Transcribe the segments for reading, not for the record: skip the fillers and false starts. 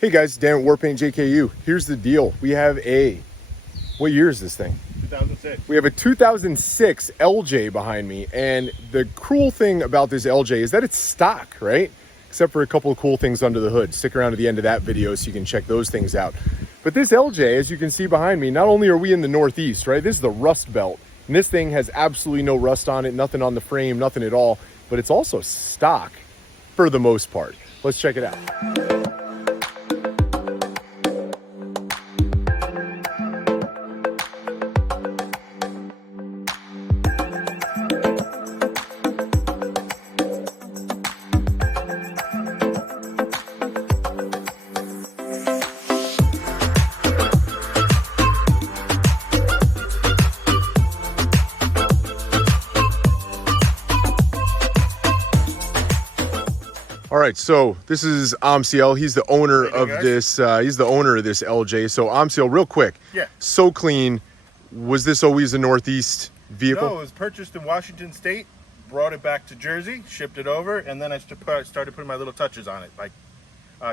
Hey guys, Dan at Warpaint JKU. Here's the deal. We have what year is this thing? 2006. We have a 2006 LJ behind me, and the cool thing about this LJ is that it's stock, right? Except for a couple of cool things under the hood. Stick around to the end of that video so you can check those things out. But this LJ, as you can see behind me, not only are we in the Northeast, right? This is the Rust Belt, and this thing has absolutely no rust on it, nothing on the frame, nothing at all, but it's also stock for the most part. Let's check it out. All right, so this is Amsiel. He's the owner of this. He's the owner of this LJ. So Amsiel, real quick. Yeah. So Clean. Was this always a Northeast vehicle? No, it was purchased in Washington State. Brought it back to Jersey, shipped it over, and then I started putting my little touches on it, like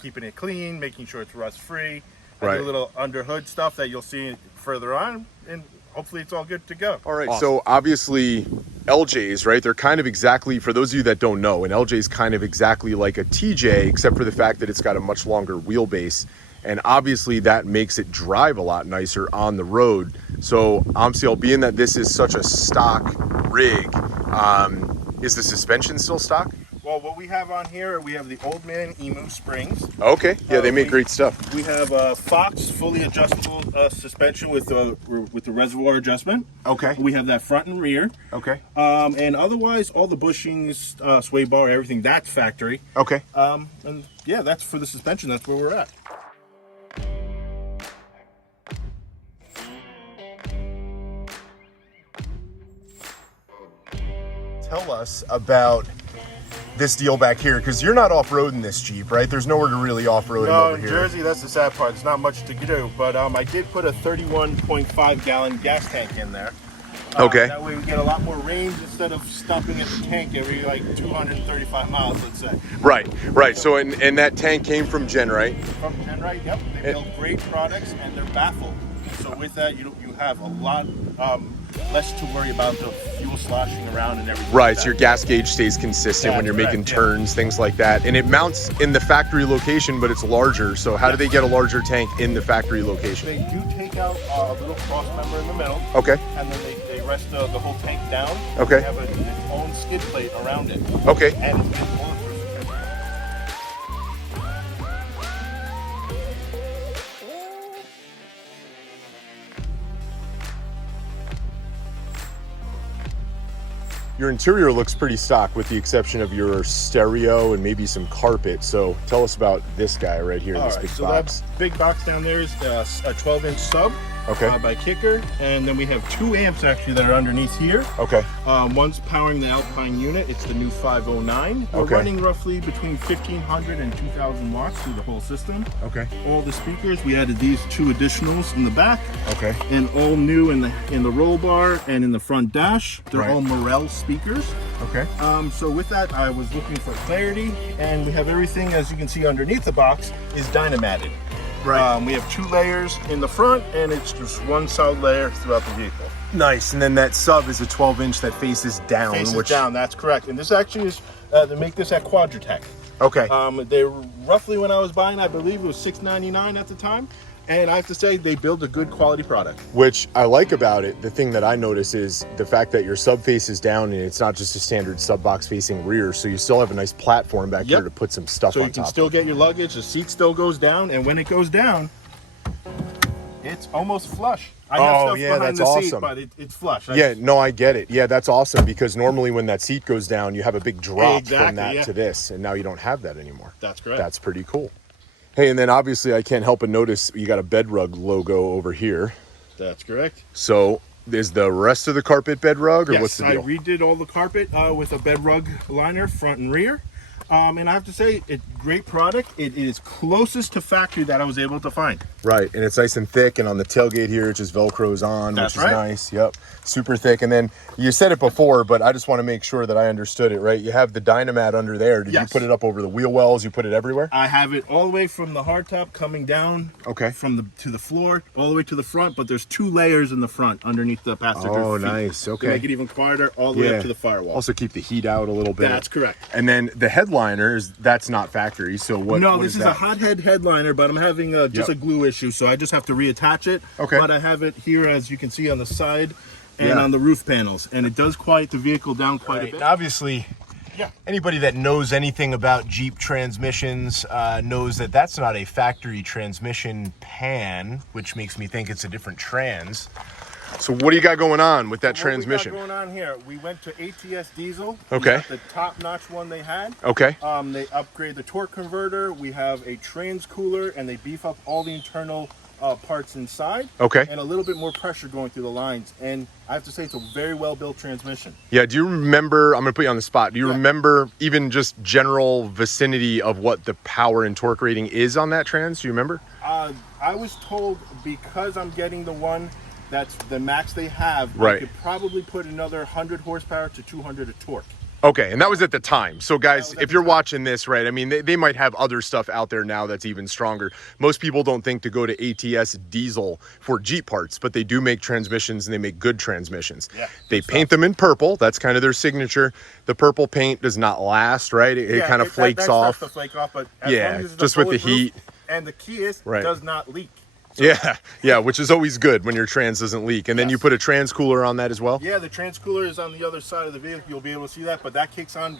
keeping it clean, making sure it's rust free. I do a little under hood stuff that you'll see further on, and hopefully it's all good to go. All right. Awesome. So obviously LJs, right? They're kind of exactly, for those of you that don't know, an LJ is kind of exactly like a TJ, except for the fact that it's got a much longer wheelbase. And obviously that makes it drive a lot nicer on the road. So Amsiel, being that this is such a stock rig, is the suspension still stock? Well, what we have on here, we have the Old Man Emu springs. Okay, yeah, they make great stuff. We have a Fox fully adjustable suspension with the reservoir adjustment. Okay. We have that front and rear. Okay. And otherwise, all the bushings, sway bar, everything, that's factory. Okay. And yeah, that's for the suspension. That's where we're at. Tell us about this deal back here, because you're not off-roading this Jeep, right? There's nowhere to really off-road him over in here. Jersey, that's the sad part. There's not much to do, but I did put a 31.5 gallon gas tank in there. Okay. That way we get a lot more range instead of stopping at the tank every like 235 miles, let's say. Right. So, and that tank came from Genrite. From Genrite, yep. They build great products and they're baffled. So with that, you have a lot less to worry about the fuel sloshing around and everything. Right, so your gas gauge stays consistent when you're making turns, things like that. And it mounts in the factory location, but it's larger. So how do they get a larger tank in the factory location? They do take out a little cross member in the middle. Okay. And then they rest the whole tank down. Okay. They have its own skid plate around it. Okay. And it's bulletproof. Your interior looks pretty stock with the exception of your stereo and maybe some carpet. So tell us about this guy right here, this big box. That big box down there is a 12-inch sub by Kicker. And then we have 2 amps actually that are underneath here. Okay. One's powering the Alpine unit. It's the new 509. We're running roughly between 1,500 and 2,000 watts through the whole system. Okay. All the speakers, we added these 2 additionals in the back. Okay. And all new in the roll bar and in the front dash. They're all Morel speakers. Okay. So with that, I was looking for clarity, and we have everything, as you can see underneath the box, is dynamatted. Right. We have 2 layers in the front, and it's just 1 solid layer throughout the vehicle. Nice. And then that sub is a 12-inch that faces down. Down, that's correct. And this actually is, they make this at Quadratech. Okay. They roughly, when I was buying, I believe it was $6.99 at the time. And I have to say, they build a good quality product. Which I like about it. The thing that I notice is the fact that your sub faces down and it's not just a standard sub box facing rear. So you still have a nice platform back here to put some stuff on top. So you can still get your luggage. The seat still goes down. And when it goes down, it's almost flush. I have stuff behind the seat, but it's flush. I get it. Yeah, that's awesome, because normally when that seat goes down, you have a big drop from that to this. And now you don't have that anymore. That's correct. That's pretty cool. Hey, and then obviously I can't help but notice you got a Bedrug logo over here. That's correct. So is the rest of the carpet Bedrug, or what's the deal? I redid all the carpet with a Bedrug liner, front and rear. And I have to say, it's great product. It is closest to factory that I was able to find. Right, and it's nice and thick, and on the tailgate here, it just Velcros on, That's which is right. nice. Yep, super thick. And then you said it before, but I just want to make sure that I understood it, right? You have the Dynamat under there. Did you Yes. put it up over the wheel wells? You put it everywhere? I have it all the way from the hardtop coming down, Okay. to the floor, all the way to the front. But there's 2 layers in the front underneath the passenger Oh, feet. nice. To Okay. make it even quieter, all the way up to the firewall. Also keep the heat out a little bit. That's correct. And then the headliner that's not factory. So what? No, what this is that? a hothead headliner, but I'm having just a glue issue, so I just have to reattach it. Okay. But I have it here, as you can see, on the side and Yeah. on the roof panels, and it does quiet the vehicle down quite a bit. And obviously, Yeah. anybody that knows anything about Jeep transmissions knows that that's not a factory transmission pan, which makes me think it's a different trans. So what do you got going on with that transmission? What we got going on here, we went to ATS Diesel. Okay. We got the top-notch one they had. Okay. They upgrade the torque converter. We have a trans cooler, and they beef up all the internal parts inside. Okay. And a little bit more pressure going through the lines. And I have to say, it's a very well-built transmission. Yeah, do you remember, I'm going to put you on the spot, do you Yeah. remember even just general vicinity of what the power and torque rating is on that trans? Do you remember? I was told, because I'm getting the one that's the max they have, Right. I could probably put another 100 horsepower to 200 of torque. Okay, and that was at the time. So guys, was at if the you're time. watching this, right, I mean, they might have other stuff out there now that's even stronger. Most people don't think to go to ATS Diesel for Jeep parts, but they do make transmissions, and they make good transmissions. Yeah, They good paint them in purple. That's kind of their signature. The purple paint does not last, right? It kind of flakes that off. starts to flake off, but as Yeah, long as it's just with the bulletproof, heat. And the key is, Right. does not leak. Yeah, which is always good when your trans doesn't leak. And then you Yes. put a trans cooler on that as well? Yeah, the trans cooler is on the other side of the vehicle. You'll be able to see that, but that kicks on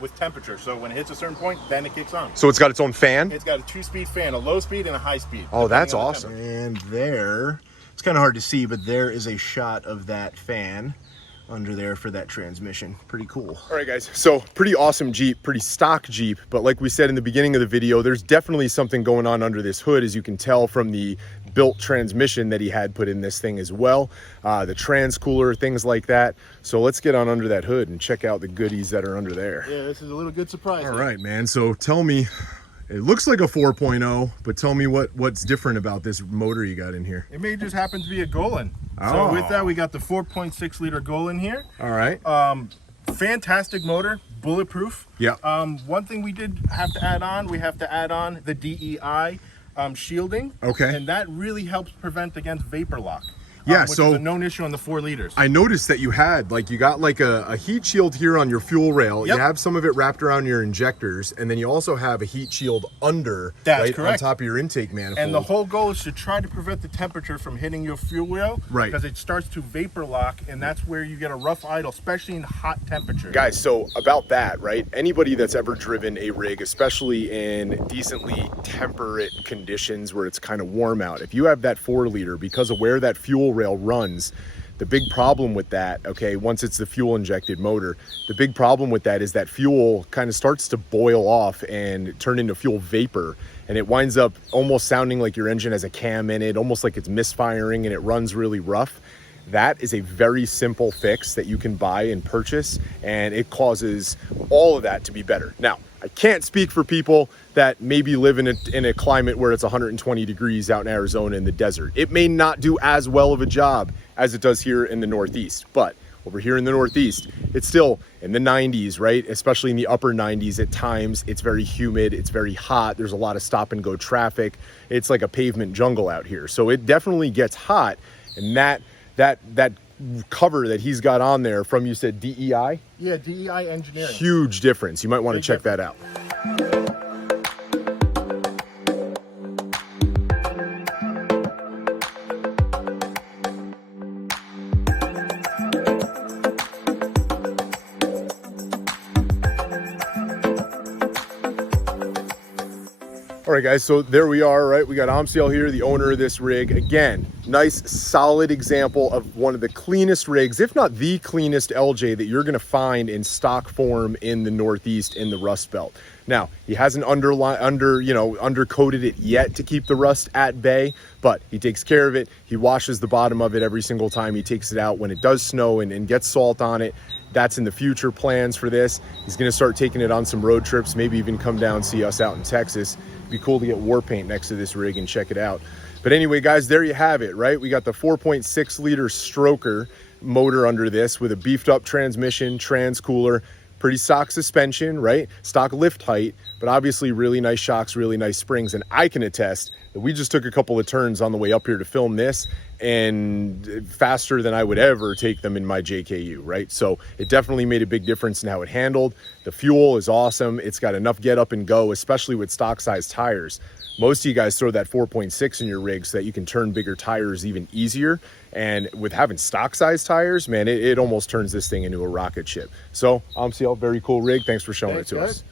with temperature. So when it hits a certain point, then it kicks on. So it's got its own fan? It's got a 2-speed fan, a low speed and a high speed. Oh, that's depending on the awesome. temperature. And there, it's kind of hard to see, but there is a shot of that fan under there for that transmission. Pretty cool. All right, guys. So pretty awesome Jeep, pretty stock Jeep. But like we said in the beginning of the video, there's definitely something going on under this hood, as you can tell from the built transmission that he had put in this thing as well. The trans cooler, things like that. So let's get on under that hood and check out the goodies that are under there. Yeah, this is a little good surprise. All right, man. So tell me, it looks like a 4.0, but tell me what's different about this motor you got in here. It may just happen to be a Golan. Oh. So with that, we got the 4.6 liter Golan here. All right. Fantastic motor, bulletproof. Yeah. One thing we did have to add on, we have to add on the DEI shielding. Okay. And that really helps prevent against vapor lock. Yeah, which so is a known issue on the 4 liters. I noticed that you had, like, you got like a heat shield here on your fuel rail. Yep. You have some of it wrapped around your injectors, and then you also have a heat shield under, That's right, correct. on top of your intake manifold. And the whole goal is to try to prevent the temperature from hitting your fuel rail. Right. Because it starts to vapor lock, and that's where you get a rough idle, especially in hot temperatures. Guys, so about that, right? Anybody that's ever driven a rig, especially in decently temperate conditions where it's kind of warm out, if you have that 4 liter, because of where that fuel rail runs, the big problem with that, okay, once it's the fuel injected motor, the big problem with that is that fuel kind of starts to boil off and turn into fuel vapor. And it winds up almost sounding like your engine has a cam in it, almost like it's misfiring, and it runs really rough. That is a very simple fix that you can buy and purchase, and it causes all of that to be better. Now, I can't speak for people that maybe live in a climate where it's 120 degrees out in Arizona in the desert. It may not do as well of a job as it does here in the Northeast, but over here in the Northeast, it's still in the 90s, right? Especially in the upper 90s at times. It's very humid, it's very hot, there's a lot of stop and go traffic. It's like a pavement jungle out here. So it definitely gets hot, and that cover that he's got on there from, you said DEI? Yeah, DEI engineering. Huge difference. You might want to Big check that out. All right, guys, so there we are, right? We got Amsiel here, the owner of this rig. Again, nice, solid example of one of the cleanest rigs, if not the cleanest LJ that you're gonna find in stock form in the Northeast in the Rust Belt. Now, he hasn't undercoated it yet to keep the rust at bay, but he takes care of it. He washes the bottom of it every single time he takes it out when it does snow and gets salt on it. that's in the future plans for this. He's going to start taking it on some road trips, maybe even come down, see us out in Texas. It'd be cool to get war paint next to this rig and check it out. But anyway, guys, there you have it, right? We got the 4.6 liter stroker motor under this with a beefed up transmission, trans cooler, pretty stock suspension, right? Stock lift height, but obviously really nice shocks, really nice springs. And I can attest that we just took a couple of turns on the way up here to film this, and faster than I would ever take them in my JKU, right? So it definitely made a big difference in how it handled. The fuel is awesome. It's got enough get up and go, especially with stock size tires. Most of you guys throw that 4.6 in your rig so that you can turn bigger tires even easier. And with having stock size tires, man, it almost turns this thing into a rocket ship. So, CL, very cool rig. Thanks for showing it to us.